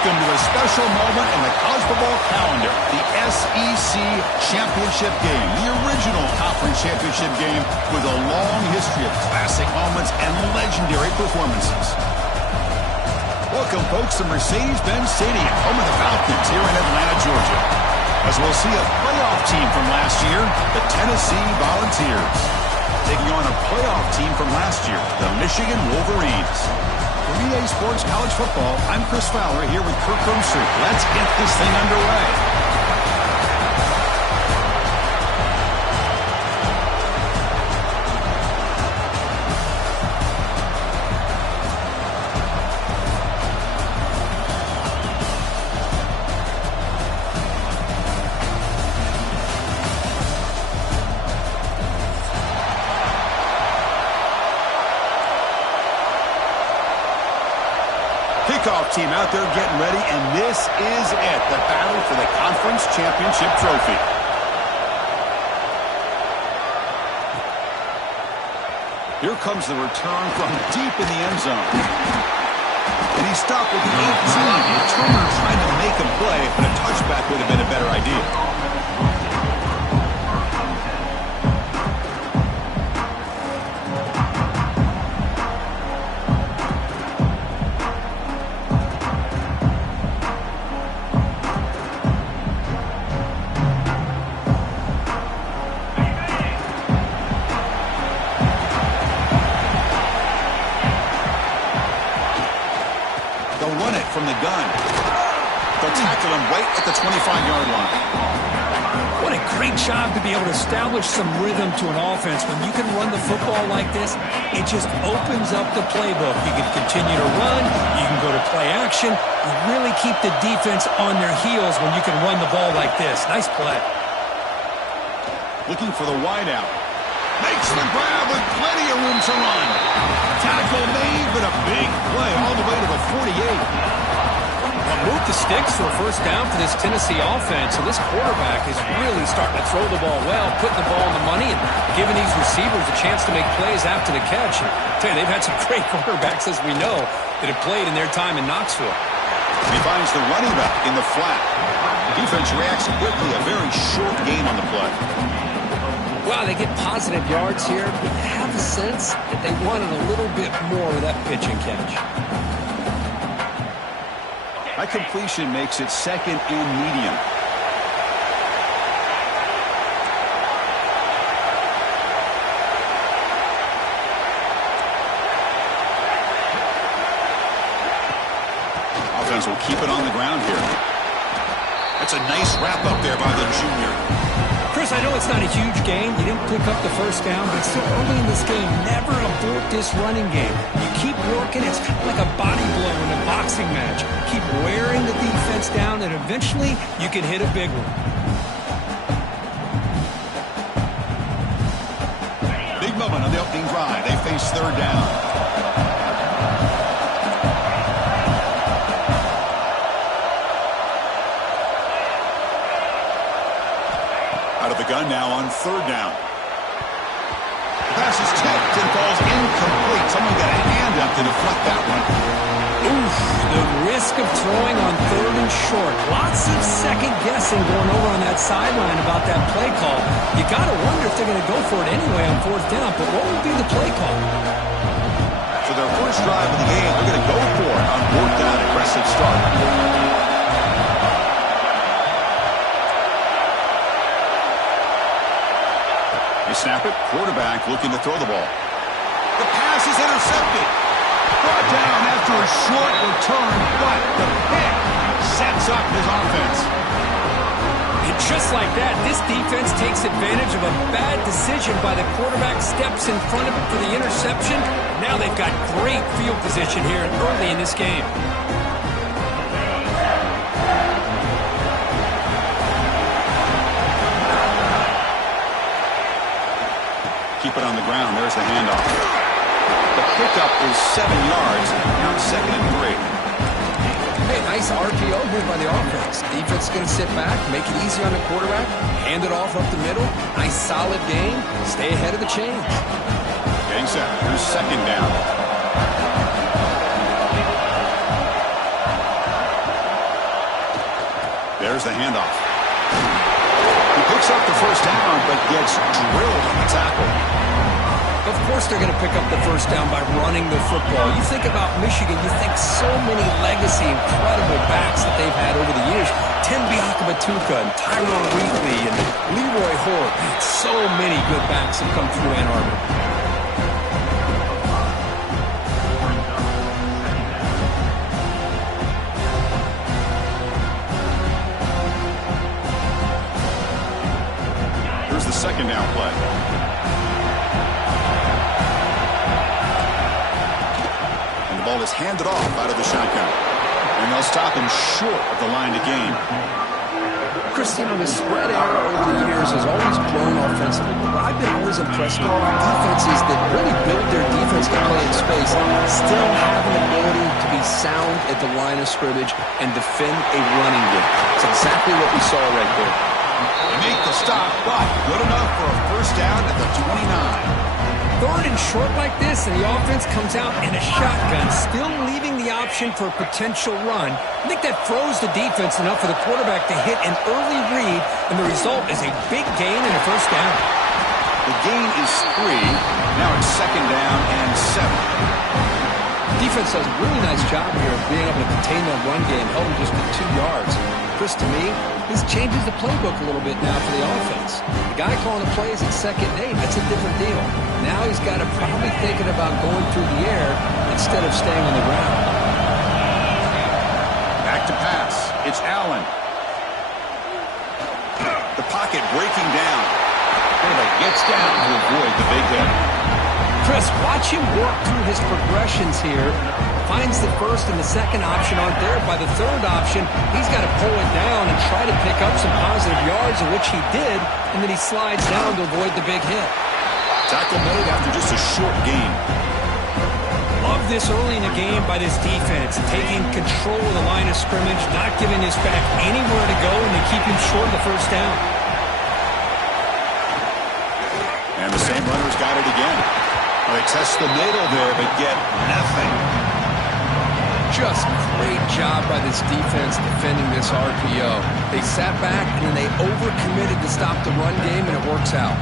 Welcome to a special moment in the college football calendar, the SEC Championship Game, the original conference championship game with a long history of classic moments and legendary performances. Welcome, folks, to Mercedes-Benz Stadium, home of the Falcons here in Atlanta, Georgia, as we'll see a playoff team from last year, the Tennessee Volunteers, taking on a playoff team from last year, the Michigan Wolverines. For EA Sports College Football, I'm Chris Fowler here with Kirk Herbstreit. Let's get this thing underway. Kickoff team out there getting ready, and this is it, the battle for the conference championship trophy. Here comes the return from deep in the end zone. And he stopped with the 18. The returner trying to make him play, but a touchback would have been a better idea. They'll run it from the gun. They'll tackle him right at the 25-yard line. What a great job to be able to establish some rhythm to an offense. When you can run the football like this, it just opens up the playbook. You can continue to run. You can go to play action. You really keep the defense on their heels when you can run the ball like this. Nice play. Looking for the wideout. Makes the grab with plenty of room to run. Tackle made, but a big play all the way to the 48. Well, move the sticks for a first down for this Tennessee offense. So this quarterback is really starting to throw the ball well, putting the ball on the money, and giving these receivers a chance to make plays after the catch. And I tell you, they've had some great quarterbacks, as we know, that have played in their time in Knoxville. He finds the running back in the flat. The defense reacts quickly. A very short gain on the play. Wow, they get positive yards here, but I have a sense that they wanted a little bit more of that pitch and catch. That completion makes it second and medium. Offense will keep it on the ground here. That's a nice wrap up there by the junior. Chris, I know it's not a huge game. You didn't pick up the first down, but still early in this game, never abort this running game. You keep working. It's kind of like a body blow in a boxing match. Keep wearing the defense down, and eventually you can hit a big one. Big moment on the opening drive. They face third down. Out of the gun now on third down. The pass is tipped and falls incomplete. Someone got a hand up to deflect that one. Oof, the risk of throwing on third and short. Lots of second guessing going over on that sideline about that play call. You got to wonder if they're going to go for it anyway on fourth down, but what would be the play call? For their first drive of the game, they're going to go for it on fourth down. Aggressive start. They snap it. Quarterback looking to throw the ball. The pass is intercepted. Brought down after a short return, but the pick sets up his offense. And just like that, this defense takes advantage of a bad decision by the quarterback, steps in front of it for the interception. Now they've got great field position here early in this game. Keep it on the ground. There's the handoff. The pickup is 7 yards. Now it's second and 3. Hey, nice RPO here by the offense. Defense is going to sit back, make it easy on the quarterback, hand it off up the middle. Nice solid game. Stay ahead of the chains. Getting set. Here's second down. There's the handoff. He picks up the first down, but gets drilled on the tackle. Of course they're going to pick up the first down by running the football. You think about Michigan, you think so many legacy, incredible backs that they've had over the years. Tim Biakabatuka and Tyrone Wheatley and Leroy Hoare. So many good backs have come through Ann Arbor. Here's the second down play. The ball is handed off out of the shotgun. And they'll stop him short of the line to gain. Christian, the spread era over the years has always grown offensively. But I've been always impressed with defenses that really build their defense to play in space, still have an ability to be sound at the line of scrimmage and defend a running game. It's exactly what we saw right there. They make the stop, but good enough for a first down at the 29. Third and short like this, and the offense comes out in a shotgun, still leaving the option for a potential run. I think that froze the defense enough for the quarterback to hit an early read, and the result is a big gain and a first down. The gain is 3. Now it's second down and 7. Defense does a really nice job here of being able to contain that run game, held him just to 2 yards. Chris, to me, this changes the playbook a little bit now for the offense. The guy calling the plays at 2nd and 8, that's a different deal. Now he's got to probably thinking about going through the air instead of staying on the ground. Back to pass. It's Allen. The pocket breaking down. Quarterback gets down to avoid the big hit. Chris, watch him work through his progressions here. Finds the first and the second option aren't there. By the third option, he's got to pull it down and try to pick up some positive yards, in which he did, and then he slides down to avoid the big hit. Tackle made after just a short gain. Love this early in the game by this defense, taking control of the line of scrimmage, not giving his back anywhere to go, and they keep him short of the first down. And the same runner's got it again. Well, they test the middle there, but get nothing. Just great job by this defense defending this RPO. They sat back, and then they overcommitted to stop the run game, and it works out.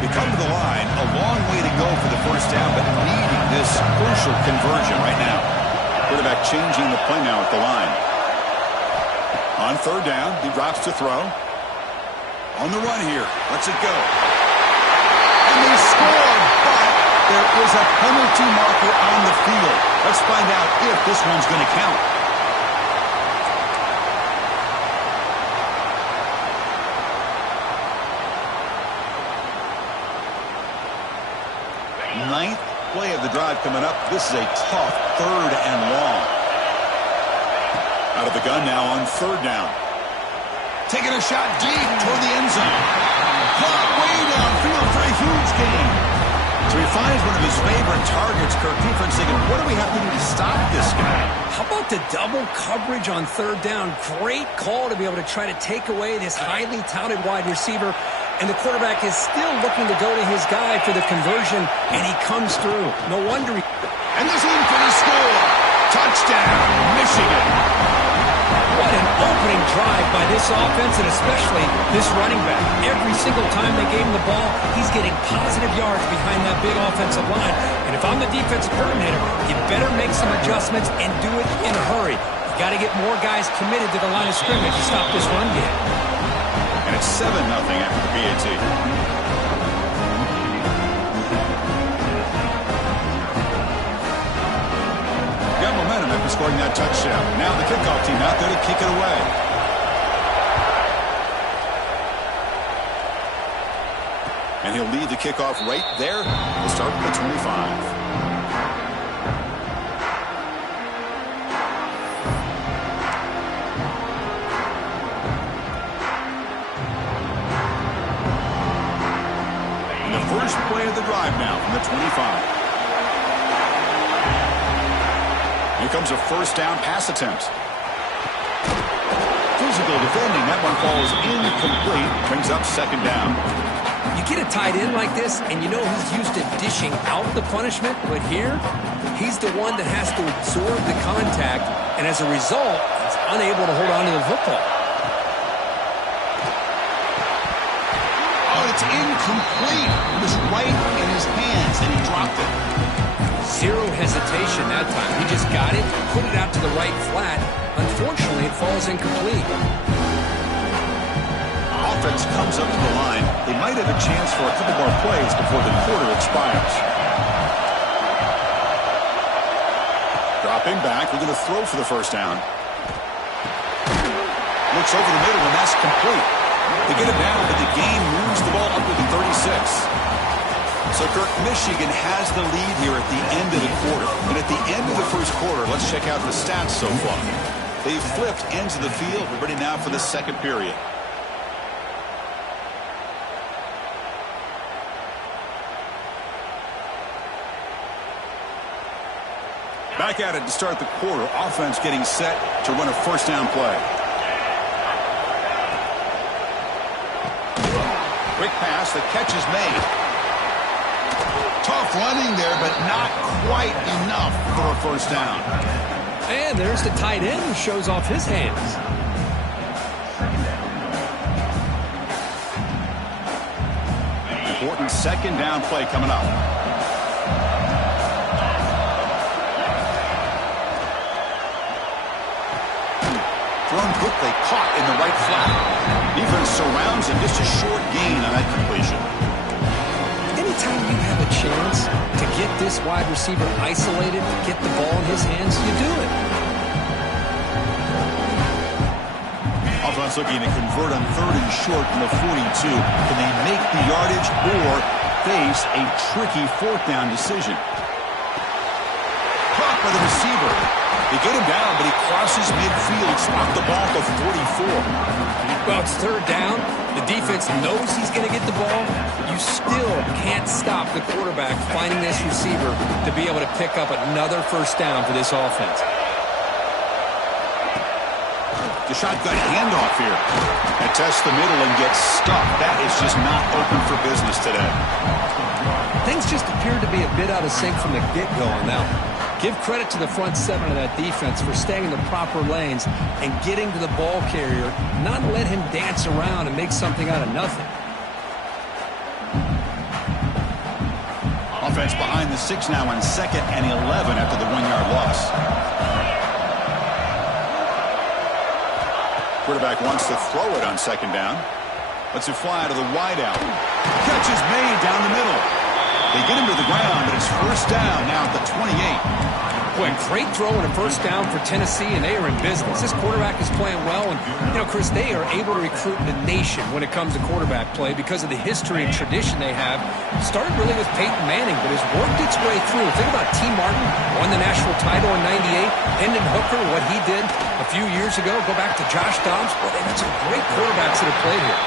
They come to the line, a long way to go for the first down, but needing this crucial conversion right now. Quarterback changing the play now at the line. On third down, he drops to throw. On the run here, lets it go. And they score, but there is a penalty marker on the field. Let's find out if this one's going to count. Ninth play of the drive coming up. This is a tough third and long. Out of the gun now on third down. Taking a shot deep toward the end zone. Caught way downfield for a huge gain. So he finds one of his favorite targets. Kirk defense thinking, what do we have to do to stop this guy? How about the double coverage on third down? Great call to be able to try to take away this highly touted wide receiver. And the quarterback is still looking to go to his guy for the conversion, and he comes through. No wonder he... And he's in for the score. Touchdown, Michigan. What an opening drive by this offense, and especially this running back. Every single time they gave him the ball, he's getting positive yards behind that big offensive line. And if I'm the defensive coordinator, you better make some adjustments and do it in a hurry. You got to get more guys committed to the line of scrimmage to stop this run game. And it's 7-0 after the PAT. Got momentum after scoring that touchdown. Now the kickoff team out there to kick it away. And he'll lead the kickoff right there. We'll start with the 25. First play of the drive now from the 25. Here comes a first down pass attempt. Physical defending. That one falls incomplete. Brings up second down. You get a tight end like this, and you know he's used to dishing out the punishment, but here, he's the one that has to absorb the contact, and as a result, he's unable to hold on to the football. Oh, it's incomplete. It was right in his hands, and he dropped it. Zero hesitation that time. He just got it, put it out to the right flat. Unfortunately, it falls incomplete. Offense comes up to the line. They might have a chance for a couple more plays before the quarter expires. Dropping back. We're going to throw for the first down. Looks over the middle, and that's complete. They get it down, but the game moves the ball up to the 36. So, Kirk, Michigan has the lead here at the end of the quarter. And at the end of the first quarter, let's check out the stats so far. They've flipped ends of the field. We're ready now for the second period. Back at it to start the quarter. Offense getting set to run a first down play. Quick pass. The catch is made. Tough running there, but not quite enough for a first down. And there's the tight end who shows off his hands. Important second down play coming up. Thrown quickly, caught in the right flat. Defense surrounds him, just a short gain on that completion. Anytime you have a chance to get this wide receiver isolated, get the ball in his hands, you do it. Offense looking to convert on third and short from the 42. Can they make the yardage or face a tricky fourth down decision? Caught by the receiver. They get him down, but he crosses midfield, spot the ball to 44. Well, it's third down. The defense knows he's going to get the ball. You still can't stop the quarterback finding this receiver to be able to pick up another first down for this offense. The shotgun handoff here. And tests the middle and gets stuck. That is just not open for business today. Things just appear to be a bit out of sync from the get-go on that one. Give credit to the front seven of that defense for staying in the proper lanes and getting to the ball carrier, not let him dance around and make something out of nothing. Offense behind the 6 now on 2nd and 11 after the 1-yard loss. Quarterback wants to throw it on 2nd down. Lets it fly out of the wideout. Catch is made down the middle. They get him to the ground, but it's first down now at the 28. Boy, great throw and a first down for Tennessee, and they are in business. This quarterback is playing well, and, you know, Chris, they are able to recruit the nation when it comes to quarterback play because of the history and tradition they have. Started really with Peyton Manning, but has worked its way through. Think about T. Martin, won the national title in '98. Hendon Hooker, what he did a few years ago. Go back to Josh Dobbs. Boy, they've got some great quarterbacks that have played here.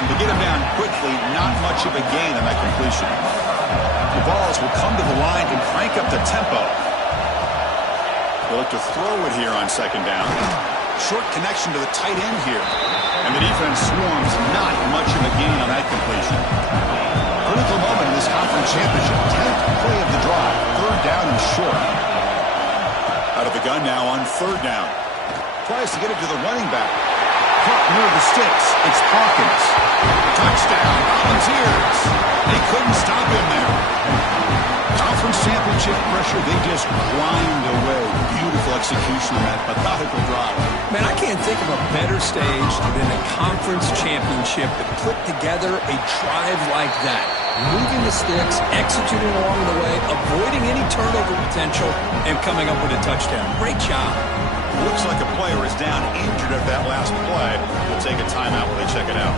To get him down quickly, not much of a gain on that completion. The balls will come to the line and crank up the tempo. They look to throw it here on 2nd down. Short connection to the tight end here. And the defense swarms, not much of a gain on that completion. Critical moment in this conference championship. 10th play of the drive. 3rd down and short. Out of the gun now on 3rd down. Tries to get it to the running back. Caught near the sticks. It's Hawkins. Touchdown, Volunteers. They couldn't stop him there. Conference championship pressure, they just grind away. Beautiful execution on that methodical drive. Man, I can't think of a better stage than a conference championship to put together a drive like that. Moving the sticks, executing along the way, avoiding any turnover potential, and coming up with a touchdown. Great job. Looks like a player is down injured at that last play. We'll take a timeout while they check it out.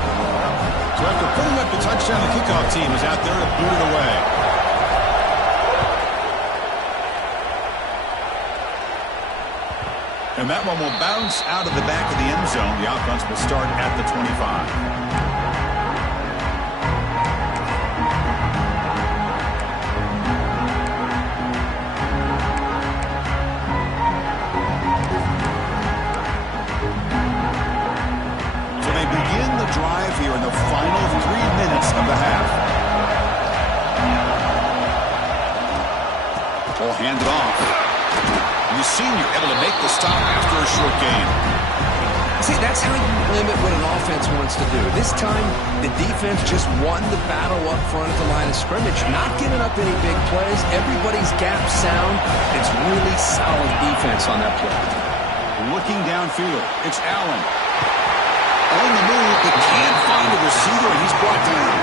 So after putting up the touchdown, the kickoff team is out there to boot it away. And that one will bounce out of the back of the end zone. The offense will start at the 25. here in the final 3 minutes of the half. Ball handed off. The senior able to make the stop after a short gain. See, that's how you limit what an offense wants to do. This time, the defense just won the battle up front at the line of scrimmage, not giving up any big plays. Everybody's gap sound. It's really solid defense on that play. Looking downfield, it's Allen. On the move, but can't find a receiver, and he's brought down.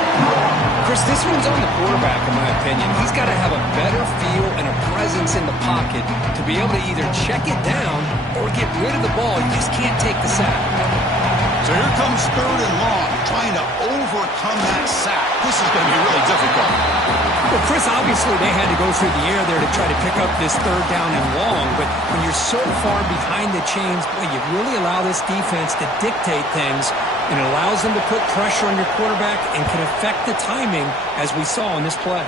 Chris, this one's on the quarterback, in my opinion. He's got to have a better feel and a presence in the pocket to be able to either check it down or get rid of the ball. You just can't take the sack. So here comes 3rd and long, trying to overcome that sack. This is going to be really difficult. Well, Chris, obviously they had to go through the air there to try to pick up this 3rd down and long, but when you're so far behind the chains, boy, you really allow this defense to dictate things, and it allows them to put pressure on your quarterback and can affect the timing, as we saw in this play.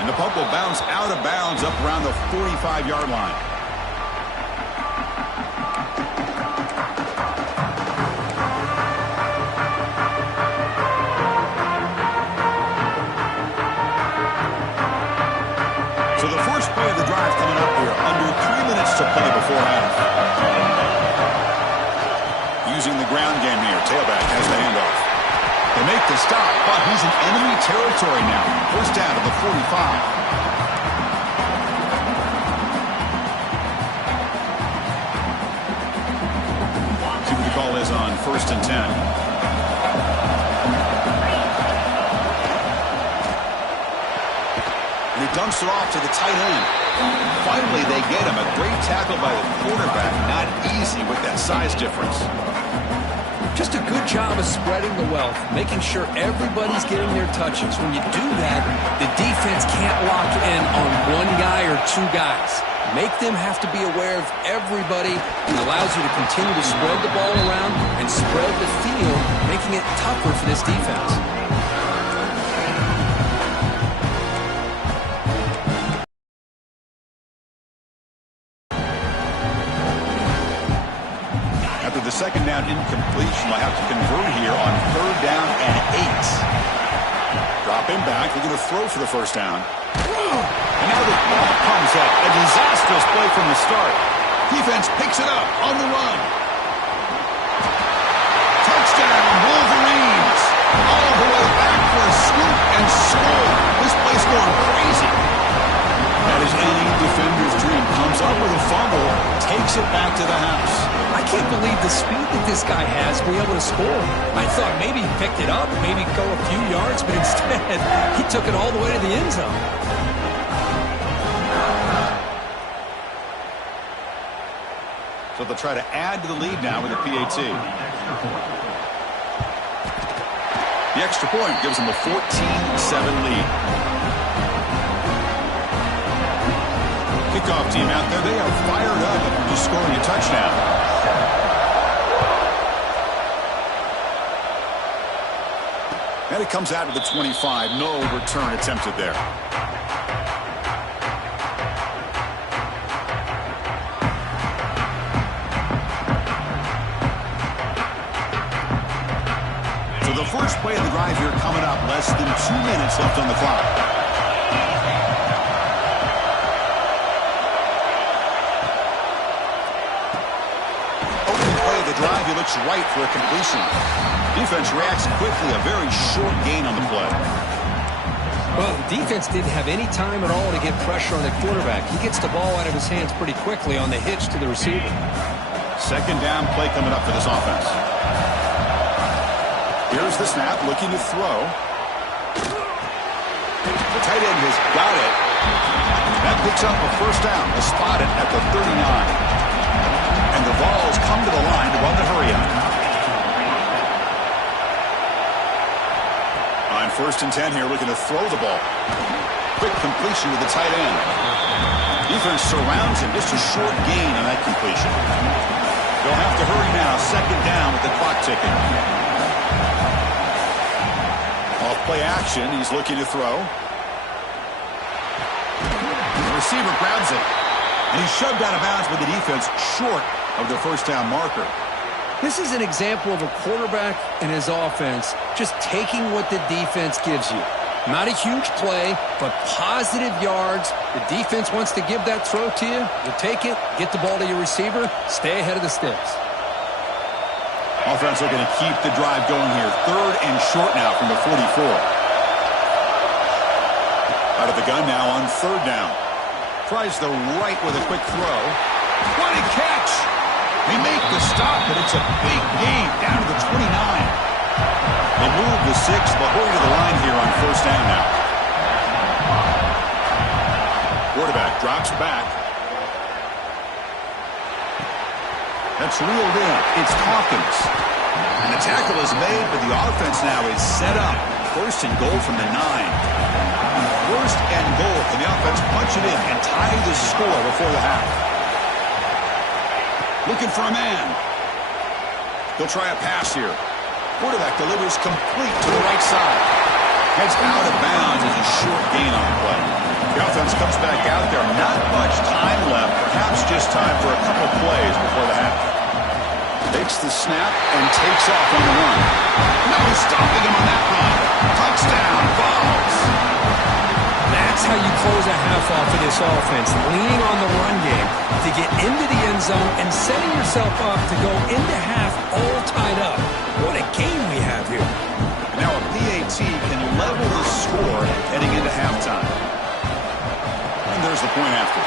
And the puck will bounce out of bounds up around the 45-yard line. So the first play of the drive coming up here, under 3 minutes to play before half. Using the ground game here, tailback has the handoff. They make the stop, but he's in enemy territory now. First down to the 45. See what the call is on 1st and 10. He dumps it off to the tight end. Finally, they get him. A great tackle by the quarterback. Not easy with that size difference. Just a good job of spreading the wealth, making sure everybody's getting their touches. When you do that, the defense can't lock in on one guy or two guys. Make them have to be aware of everybody, and allows you to continue to spread the ball around and spread the field, making it tougher for this defense. Second down incompletion. Will have to convert here on 3rd down and 8. Drop him back. They're going to throw for the first down. And now the ball comes up. A disastrous play from the start. Defense picks it up on the run. Touchdown, Wolverines. All the way back for a scoop and score. This play's going crazy. That is any defender's dream. Comes up with a fumble, takes it back to the house. I can't believe the speed that this guy has to be able to score. I thought maybe he picked it up, maybe go a few yards, but instead he took it all the way to the end zone. So they'll try to add to the lead now with a PAT. The extra point gives them a 14-7 lead. Kickoff team out there, they are fired up after just scoring a touchdown. And it comes out to the 25. No return attempted there. So the first play of the drive here coming up. Less than 2 minutes left on the clock. Drive, he looks right for a completion. Defense reacts quickly, a very short gain on the play. Well, the defense didn't have any time at all to get pressure on the quarterback. He gets the ball out of his hands pretty quickly on the hitch to the receiver. Second down play coming up for this offense. Here's the snap, looking to throw. The tight end has got it. That picks up a first down. They'll spot it at the 39. And the Vols come to the line to run the hurry-up. On 1st and 10 here, looking to throw the ball. Quick completion to the tight end. Defense surrounds him. Just a short gain on that completion. They'll have to hurry now. Second down with the clock ticking. Off play action. He's looking to throw. The receiver grabs it. And he's shoved out of bounds with the defense short of the first down marker. This is an example of a quarterback and his offense just taking what the defense gives you. Not a huge play, but positive yards. The defense wants to give that throw to you. You take it, get the ball to your receiver, stay ahead of the sticks. Offense looking to keep the drive going here. 3rd and short now from the 44. Out of the gun now on 3rd down. Tries the right with a quick throw. What a catch! They make the stop, but it's a big gain down to the 29. They move the 6, but hurry to the line here on 1st down now. Quarterback drops back. That's reeled in. It's Hawkins. And the tackle is made, but the offense now is set up. 1st and goal from the 9. 1st and goal. Can the offense punch it in and tie the score before the half? Looking for a man. They'll try a pass here. Quarterback delivers complete to the right side. Heads out of bounds as a short gain on the play. The offense comes back out there. Not much time left. Perhaps just time for a couple plays before the half. Takes the snap and takes off on the run. No stopping him on that run. Touchdown, Vols. That's how you close a half off of this offense, leaning on the run game to get into the end zone and setting yourself up to go into half all tied up. What a game we have here. Now a PAT can level the score heading into halftime. And there's the point after.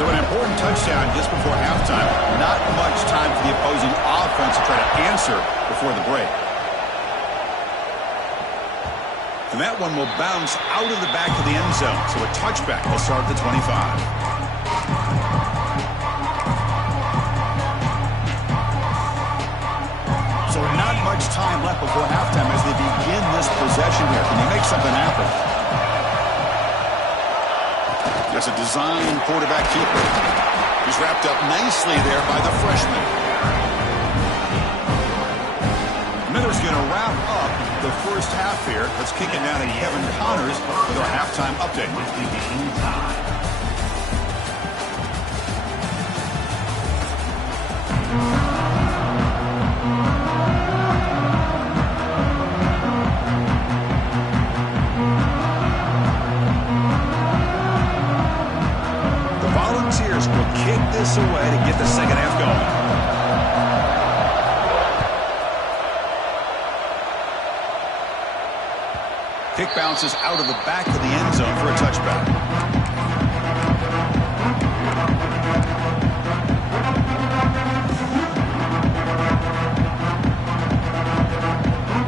So an important touchdown just before halftime. Not much time for the opposing offense to try to answer before the break. And that one will bounce out of the back of the end zone. So a touchback will start at the 25. So not much time left before halftime as they begin this possession here. Can you make something happen? That's a design quarterback keeper. He's wrapped up nicely there by the freshman. Miller's going to wrap up the first half here. Let's kick it down to Kevin Connors with our halftime update. Will kick this away to get the second half going. Kick bounces out of the back of the end zone for a touchback.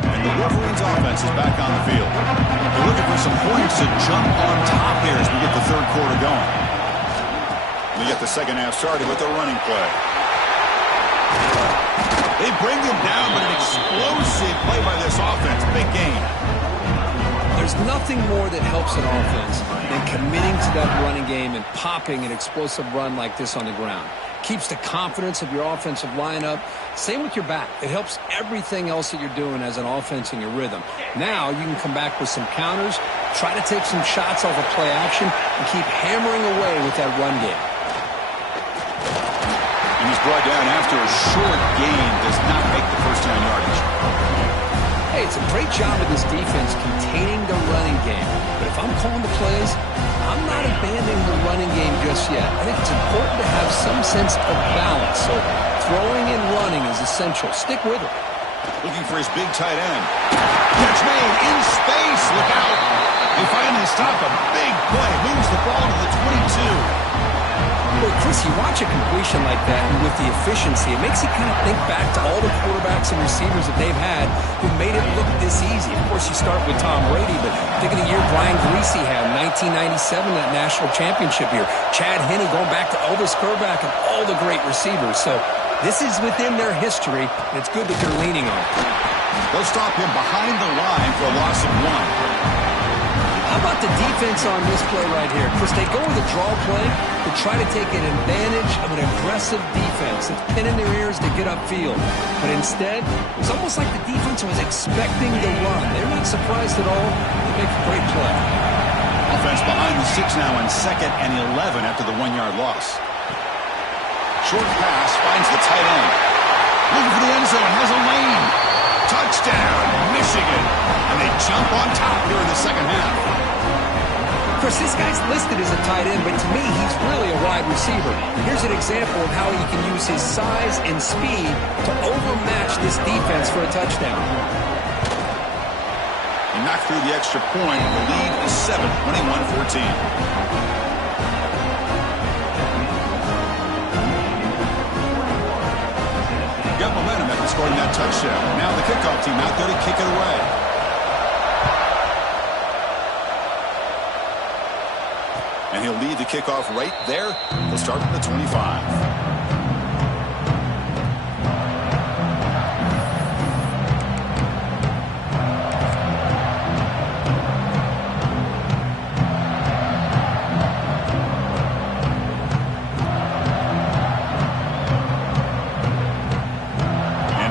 And the Wolverines offense is back on the field. They're looking for some points to jump on top here as we get the 3rd quarter going. We get the second half started with a running play. They bring him down, but an explosive play by this offense. Big gain. There's nothing more that helps an offense than committing to that running game and popping an explosive run like this on the ground. Keeps the confidence of your offensive lineup. Same with your back. It helps everything else that you're doing as an offense in your rhythm. Now you can come back with some counters, try to take some shots off of play action, and keep hammering away with that run game. And he's brought down after a short gain. Does not make the first down yardage. Hey, it's a great job of this defense containing the running game. But if I'm calling the plays, I'm not abandoning the running game just yet. I think it's important to have some sense of balance. So throwing and running is essential. Stick with it. Looking for his big tight end. Catch made in space. Look out. They finally stop a big play. Moves the ball to the 22. Well, Chris, you watch a completion like that, and with the efficiency, it makes you kind of think back to all the quarterbacks and receivers that they've had who made it look this easy. Of course, you start with Tom Brady, but think of the year Brian Griese had in 1997, that national championship year. Chad Henne going back to Elvis Grbac and all the great receivers. So this is within their history, and it's good that they're leaning on it. They'll stop him behind the line for a loss of 1. How about the defense on this play right here? Chris, they go with a draw play to try to take an advantage of an aggressive defense. It's pinning their ears to get upfield. But instead, it was almost like the defense was expecting the run. They're not surprised at all. They make a great play. Offense behind the 6 now in 2nd and 11 after the 1-yard loss. Short pass finds the tight end. Looking for the end zone, has a lane. Touchdown, Michigan. And they jump on top here in the second half. Chris, this guy's listed as a tight end, but to me, he's really a wide receiver. Here's an example of how he can use his size and speed to overmatch this defense for a touchdown. He knocked through the extra point, and the lead is 7, 21-14. Got momentum after scoring that touchdown. Now the kickoff team out there to kick it away. And he'll lead the kickoff right there. He'll start from the 25.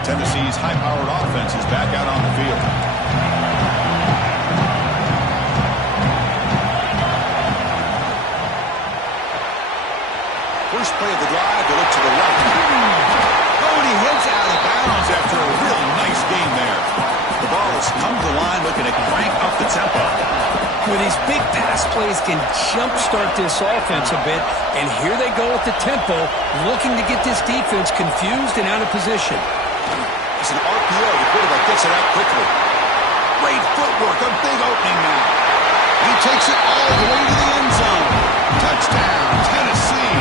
Tennessee's high-powered offense is back out on the field. First play of the drive, they look to the right. Oh, and he heads out of bounds after a really nice gain there. The ball has come to the line looking to crank up the tempo. Well, these big pass plays can jumpstart this offense a bit, and here they go with the tempo, looking to get this defense confused and out of position. It's an RPO. The quarterback gets it out quickly. Great footwork. A big opening now. He takes it all the way to the end zone. Touchdown, Tennessee.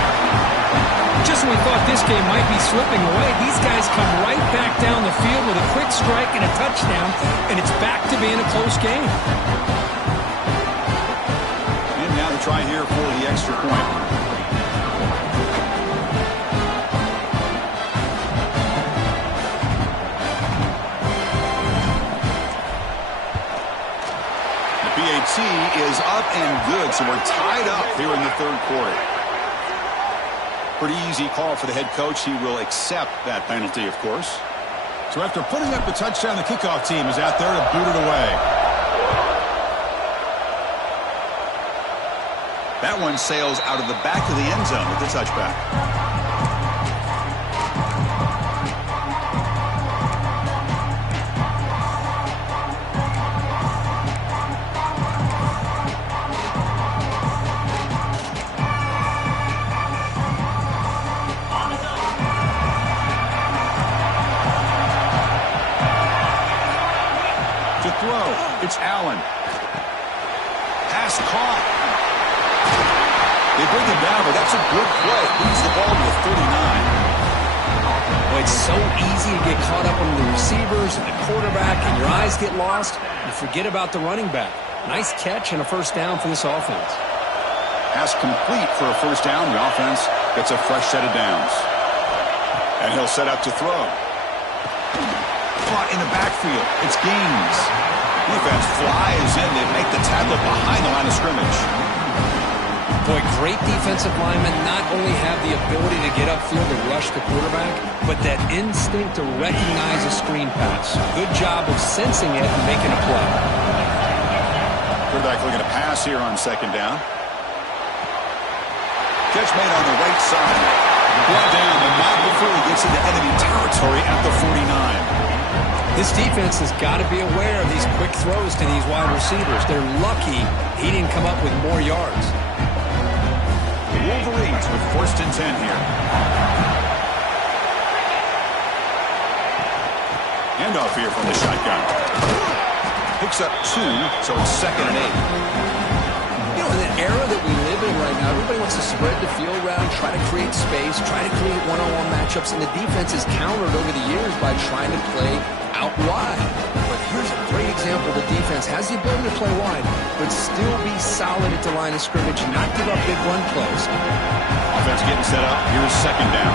Just when we thought this game might be slipping away, these guys come right back down the field with a quick strike and a touchdown, and it's back to being a close game. And now the try here for the extra point. PAT is up and good, so we're tied up here in the third quarter. Pretty easy call for the head coach. He will accept that penalty, of course. So after putting up the touchdown, the kickoff team is out there to boot it away. That one sails out of the back of the end zone with the touchback. It's Allen. Pass caught. They bring him down, but that's a good play. Leads the ball to the 39. Well, it's so easy to get caught up on the receivers and the quarterback, and your eyes get lost. You forget about the running back. Nice catch and a first down for this offense. Pass complete for a first down. The offense gets a fresh set of downs. And he'll set up to throw. Caught in the backfield. It's Gaines. Defense flies in. They make the tackle behind the line of scrimmage. Boy, great defensive linemen not only have the ability to get upfield and rush the quarterback, but that instinct to recognize a screen pass. Good job of sensing it and making a play. Quarterback looking to pass here on second down. Catch made on the right side. Brought down, but not before he gets into enemy territory at the 49. This defense has got to be aware of these quick throws to these wide receivers. They're lucky he didn't come up with more yards. The Wolverines with 1st and 10 here. Handoff here from the shotgun. Picks up 2, so it's 2nd and 8. You know, in the era that we live in right now, everybody wants to spread the field around, try to create space, try to create one-on-one matchups, and the defense is countered over the years by trying to play out wide. But here's a great example. The defense has the ability to play wide, but still be solid at the line of scrimmage and not give up big run plays. Offense getting set up. Here's second down.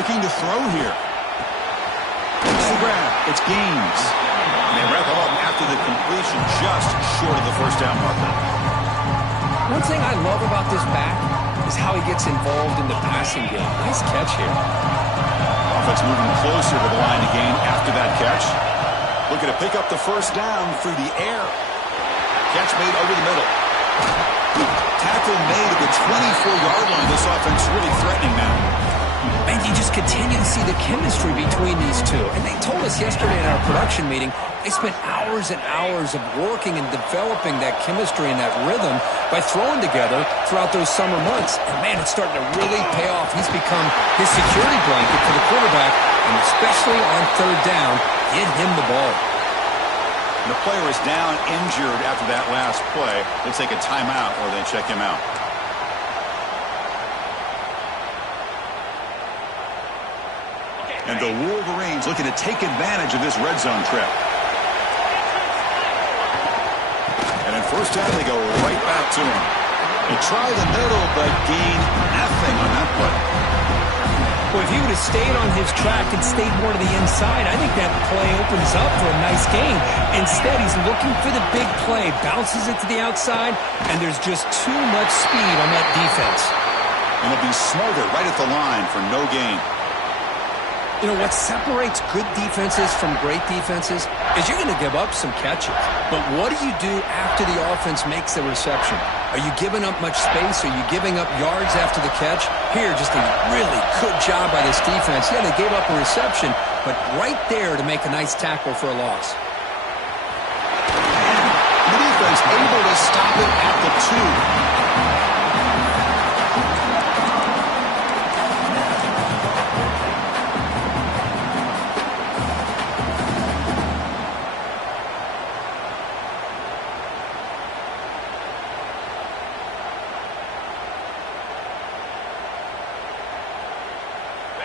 Looking to throw here. It's the grab. It's Gaines. And they wrap it up after the completion just short of the first down marker. One thing I love about this back is how he gets involved in the passing game. Nice catch here. Offense moving closer to the line to gain after that catch. Looking to pick up the first down through the air. Catch made over the middle. Tackle made at the 24-yard line. This offense really threatening now. And you just continue to see the chemistry between these two. And they told us yesterday in our production meeting, they spent hours and hours of working and developing that chemistry and that rhythm by throwing together throughout those summer months. And, man, it's starting to really pay off. He's become his security blanket for the quarterback, and especially on third down, get him the ball. The player is down injured after that last play. They'll take a timeout or they check him out. And the Wolverines looking to take advantage of this red zone trip. And in first down, they go right back to him. They try the middle, but gain nothing on that play. Well, if he would have stayed on his track and stayed more to the inside, I think that play opens up for a nice gain. Instead, he's looking for the big play, bounces it to the outside, and there's just too much speed on that defense. And he'll be smothered right at the line for no gain. You know, what separates good defenses from great defenses is you're going to give up some catches. But what do you do after the offense makes the reception? Are you giving up much space? Are you giving up yards after the catch? Here, just a really good job by this defense. Yeah, they gave up a reception, but right there to make a nice tackle for a loss. The defense able to stop it at the 2.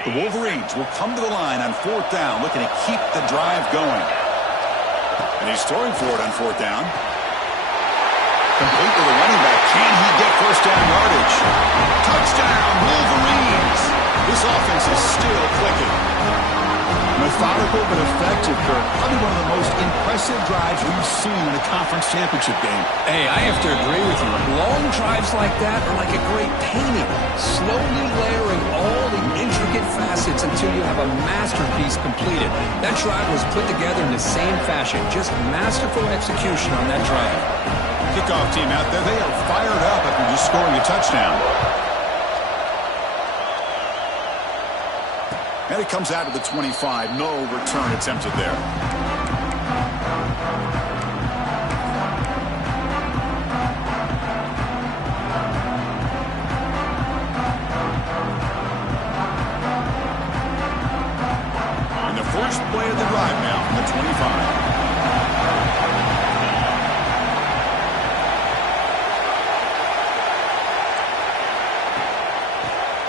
The Wolverines will come to the line on fourth down, looking to keep the drive going. And he's throwing for it on fourth down. Complete with the running back. Can he get first down yardage? Touchdown, Wolverines! This offense is still clicking. Methodical but effective, Kirk. Probably one of the most impressive drives we've seen in a conference championship game. Hey, I have to agree with you. Long drives like that are like a great painting. Slowly layering all the intricate facets until you have a masterpiece completed. That drive was put together in the same fashion. Just masterful execution on that drive. Kickoff team out there. They are fired up after just scoring a touchdown. And it comes out of the 25. No return attempted there. And the first play of the drive now from the 25.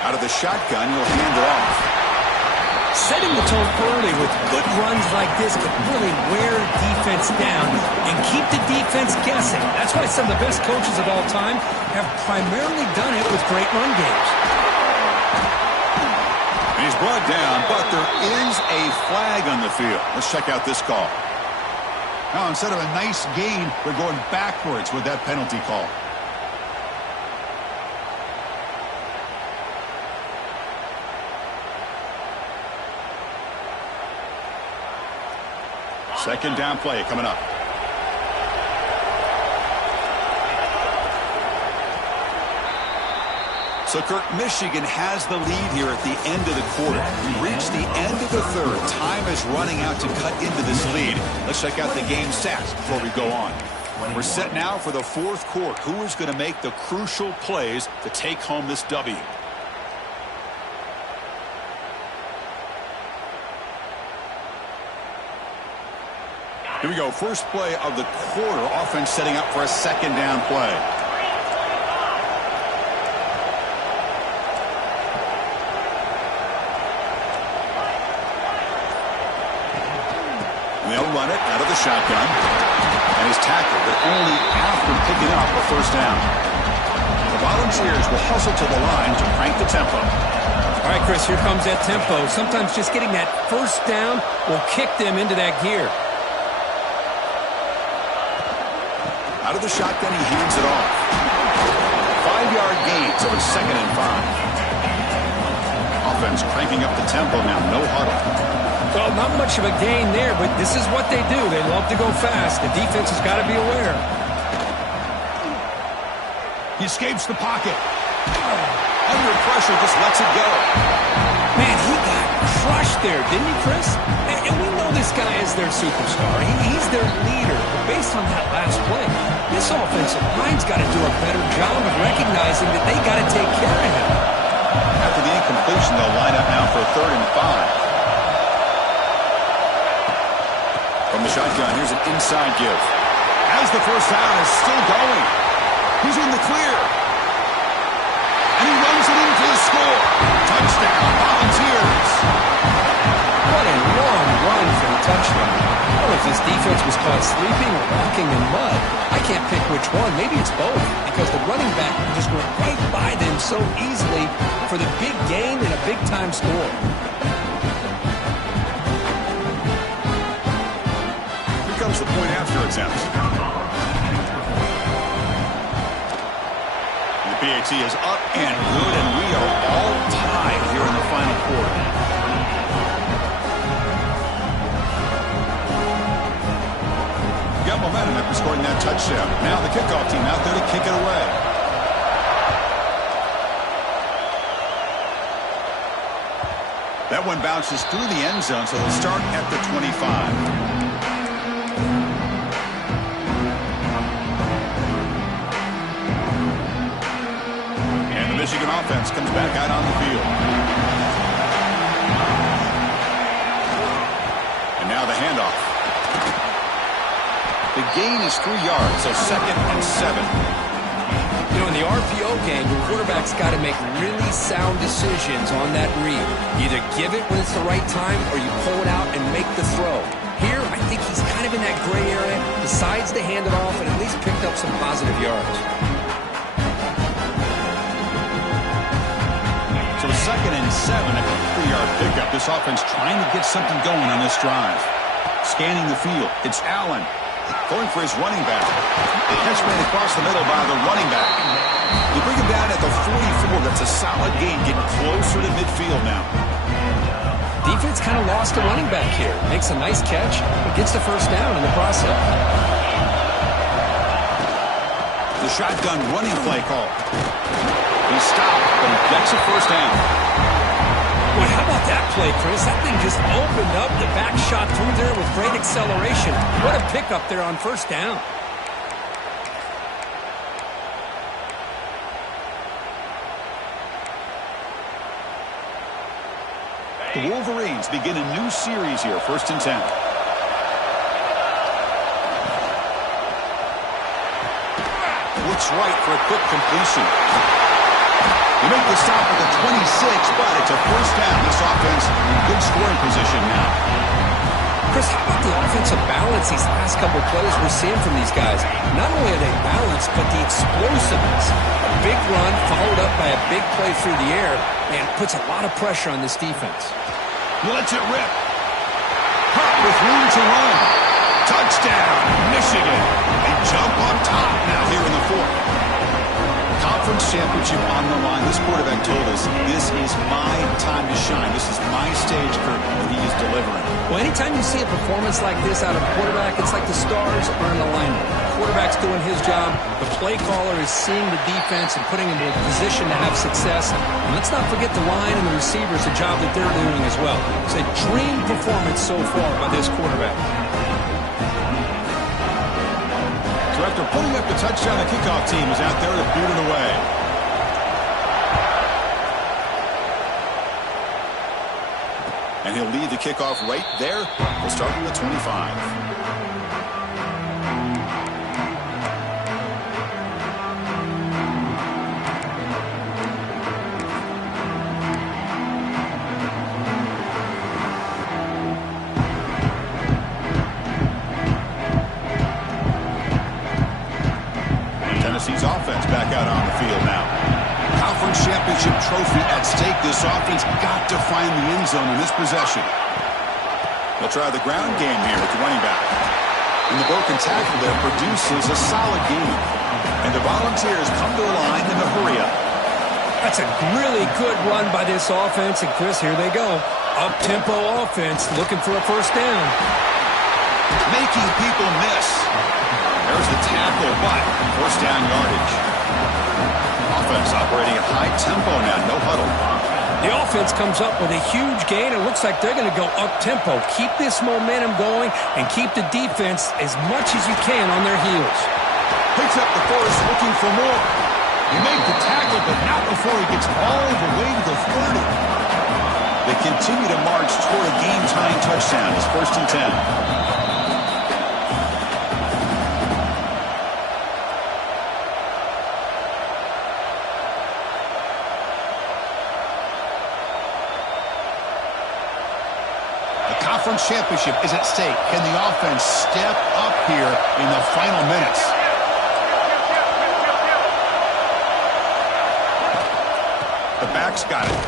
Out of the shotgun, he'll hand it off. Setting the tone early with good runs like this can really wear defense down and keep the defense guessing. That's why some of the best coaches of all time have primarily done it with great run games. And he's brought down, but there is a flag on the field. Let's check out this call. Now, instead of a nice gain, they're going backwards with that penalty call. Second down play coming up. So, Kirk, Michigan has the lead here at the end of the quarter. We reached the end of the third. Time is running out to cut into this lead. Let's check out the game stats before we go on. We're set now for the fourth quarter. Who is going to make the crucial plays to take home this W? Here we go. First play of the quarter. Offense setting up for a second down play. And they'll run it out of the shotgun. And he's tackled, but only after picking up a first down. The Volunteers will hustle to the line to crank the tempo. All right, Chris, here comes that tempo. Sometimes just getting that first down will kick them into that gear. Out of the shotgun, he hands it off. 5-yard gain, so it's 2nd and 5. Offense cranking up the tempo now, no huddle. Well, not much of a gain there, but this is what they do. They love to go fast. The defense has got to be aware. He escapes the pocket. Under pressure, just lets it go. Man, he got crushed there, didn't he, Chris? And we know this guy is their superstar. He's their leader. But based on that last play, this offensive line's got to do a better job of recognizing that they got to take care of him. After the incompletion, they'll line up now for a 3rd and 5. From the shotgun, here's an inside give. As the first down is still going. He's in the clear. And he runs it in for the score. Touchdown, Volunteers. What a long run for the touchdown. I don't know if this defense was caught sleeping or walking in mud. I can't pick which one. Maybe it's both, because the running back just went right by them so easily for the big gain and a big-time score. Here comes the point after attempt. The PAT is up and good, and we are all tied here in the final quarter. Got momentum after scoring that touchdown. Now the kickoff team out there to kick it away. That one bounces through the end zone, so they'll start at the 25. Michigan offense comes back out on the field. And now the handoff. The gain is 3 yards, so 2nd and 7. You know, in the RPO game, the quarterback's got to make really sound decisions on that read. Either give it when it's the right time, or you pull it out and make the throw. Here, I think he's kind of in that gray area, decides to hand it off, and at least picked up some positive yards. So 2nd and 7 at the 3-yard pickup. This offense trying to get something going on this drive. Scanning the field. It's Allen going for his running back. Catch made across the middle by the running back. They bring him down at the 44. That's a solid gain, getting closer to midfield now. Defense kind of lost a running back here. Makes a nice catch, but gets the first down in the process. The shotgun running play call. He stopped, but he gets a first down. Boy, how about that play, Chris? That thing just opened up. The back shot through there with great acceleration. What a pickup there on first down. The Wolverines begin a new series here, 1st and 10. Looks right for a quick completion. They make the stop at the 26, but it's a first down. This offense in good scoring position now. Chris, how about the offensive balance these last couple of plays we're seeing from these guys? Not only are they balanced, but the explosiveness. A big run followed up by a big play through the air, and puts a lot of pressure on this defense. He lets it rip. Caught with room to run. Touchdown, Michigan. They jump on top now here in the 4th. Conference championship on the line. This quarterback told us, this is my time to shine. This is my stage, Kirk, and he is delivering. Well, anytime you see a performance like this out of a quarterback, it's like the stars are in alignment. The quarterback's doing his job. The play caller is seeing the defense and putting him in a position to have success. And let's not forget the line and the receivers, the job that they're doing as well. It's a dream performance so far by this quarterback. So after putting up the touchdown, the kickoff team is out there to boot it away. And he'll lead the kickoff right there. We'll start with the 25. Tennessee's offense back out on the field now. Conference championship trophy at at stake. This offense got to find the end zone in this possession. They'll try the ground game here with the running back. And the broken tackle there produces a solid game. And the Volunteers come to the line in a hurry up. That's a really good run by this offense. And, Chris, here they go. Up-tempo offense looking for a first down. Making people miss. There's the tackle, but first down yardage. Offense operating at high tempo now, no huddle. The offense comes up with a huge gain. It looks like they're going to go up-tempo. Keep this momentum going and keep the defense as much as you can on their heels. Picks up the first, looking for more. He made the tackle, but not before he gets all the way to the 30. They continue to march toward a game-tying touchdown. It's 1st and 10. Conference championship is at stake. Can the offense step up here in the final minutes? The back's got it.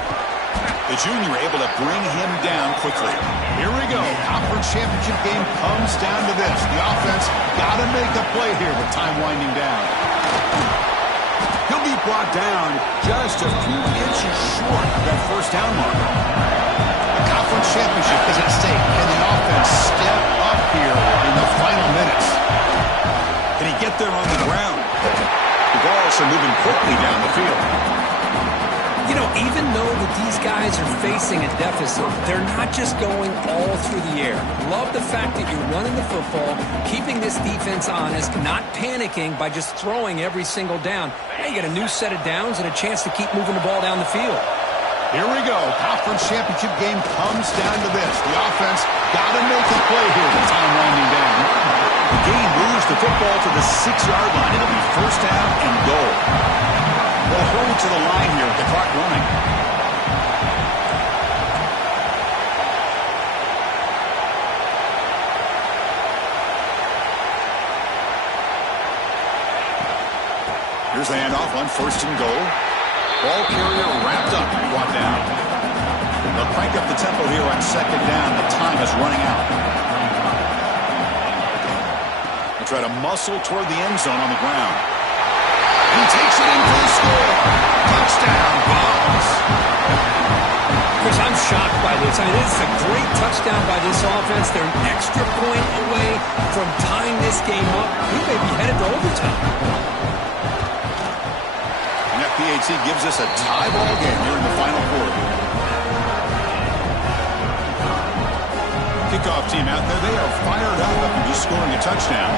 The junior able to bring him down quickly. Here we go. Conference championship game comes down to this. The offense got to make a play here with time winding down. He'll be brought down just a few inches short of that first down mark. Conference championship is at stake. Can the offense step up here in the final minutes? Can he get there on the ground? The ball also moving quickly down the field. You know, even though that these guys are facing a deficit, they're not just going all through the air. Love the fact that you're running the football, keeping this defense honest, not panicking by just throwing every single down. Now you get a new set of downs and a chance to keep moving the ball down the field. Here we go. Conference championship game comes down to this. The offense got to make a play here with time winding down. The game moves the football to the 6-yard line. It'll be first down and goal. They'll hurry to the line here with the clock running. Here's the handoff on 1st and goal. Ball carrier wrapped up and brought down. They'll crank up the tempo here on 2nd down. The time is running out. They'll try to muscle toward the end zone on the ground. He takes it in for the score. Touchdown, Browns. Chris, I'm shocked by this. I mean, this is a great touchdown by this offense. They're an extra point away from tying this game up. We may be headed to overtime. PAT gives us a tie ball game here in the final quarter. Kickoff team out there, they are fired up after just scoring a touchdown.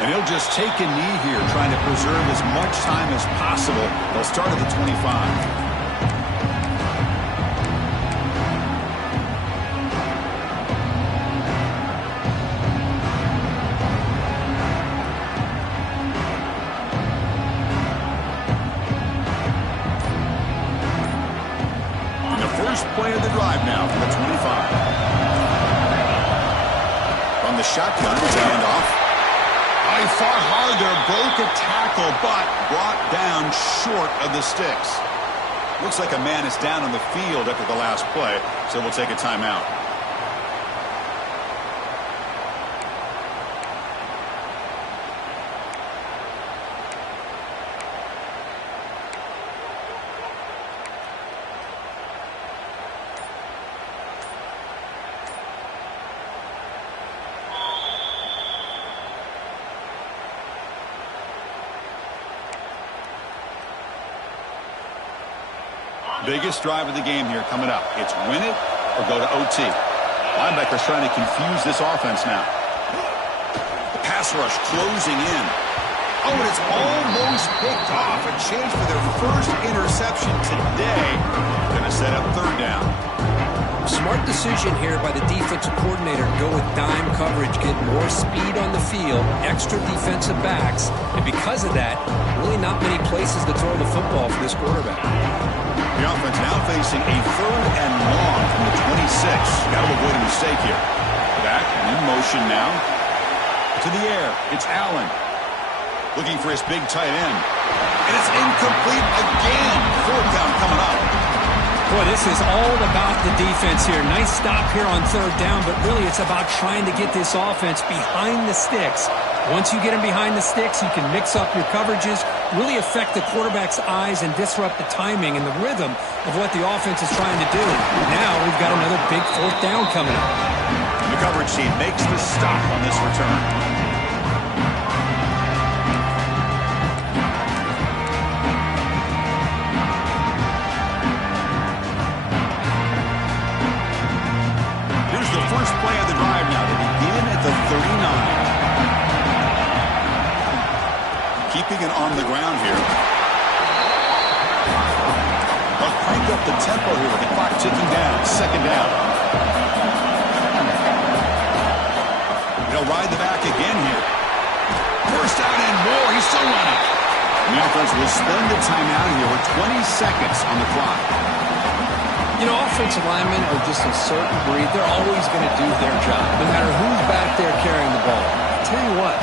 And he'll just take a knee here, trying to preserve as much time as possible. They'll start at the 25. Play of the drive now from the 25. From the shotgun, it's a handoff. He fought hard there, broke a tackle, but brought down short of the sticks. Looks like a man is down on the field after the last play, so we'll take a timeout. Biggest drive of the game here coming up. It's win it or go to OT. Linebackers trying to confuse this offense now. The pass rush closing in. Oh, and it's almost picked off. A chance for their first interception today. Going to set up 3rd down. Smart decision here by the defensive coordinator. Go with dime coverage, get more speed on the field, extra defensive backs, and because of that, really not many places to throw the football for this quarterback. The offense now facing a 3rd and long from the 26. Got to avoid a mistake here. Back and in motion now. To the air, it's Allen. Looking for his big tight end. And it's incomplete again. Fourth down coming up. Boy, this is all about the defense here. Nice stop here on third down, but really it's about trying to get this offense behind the sticks. Once you get them behind the sticks, you can mix up your coverages, really affect the quarterback's eyes and disrupt the timing and the rhythm of what the offense is trying to do. Now we've got another big fourth down coming up. The coverage team makes the stop on this return. First play of the drive now to begin at the 39. Keeping it on the ground here. They'll crank up the tempo here with the clock ticking down. Second down. They'll ride the back again here. First down and more. He's still running. The offense will spend the timeout here with 20 seconds on the clock. You know, offensive linemen are just a certain breed. They're always going to do their job, no matter who's back there carrying the ball. I'll tell you what,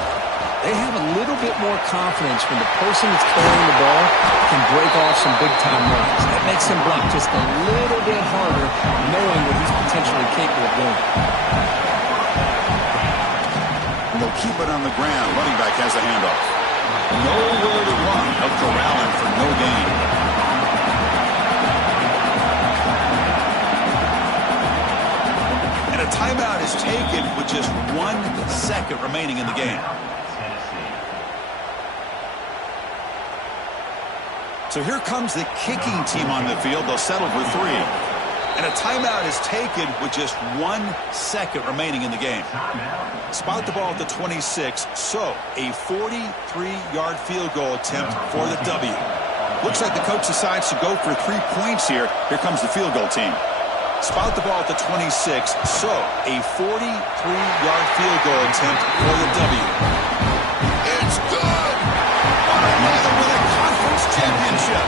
they have a little bit more confidence when the person that's carrying the ball can break off some big-time runs. That makes him block just a little bit harder, knowing what he's potentially capable of doing. And they'll keep it on the ground. Running back has a handoff. Nowhere to run. They'll corral him for no gain. A timeout is taken with just 1 second remaining in the game. So here comes the kicking team on the field. They'll settle for 3. And a timeout is taken with just 1 second remaining in the game. Spot the ball at the 26, so a 43-yard field goal attempt for the W. Looks like the coach decides to go for 3 points here. Here comes the field goal team. Spot the ball at the 26, so a 43-yard field goal attempt for the W. It's good! Another with a conference championship!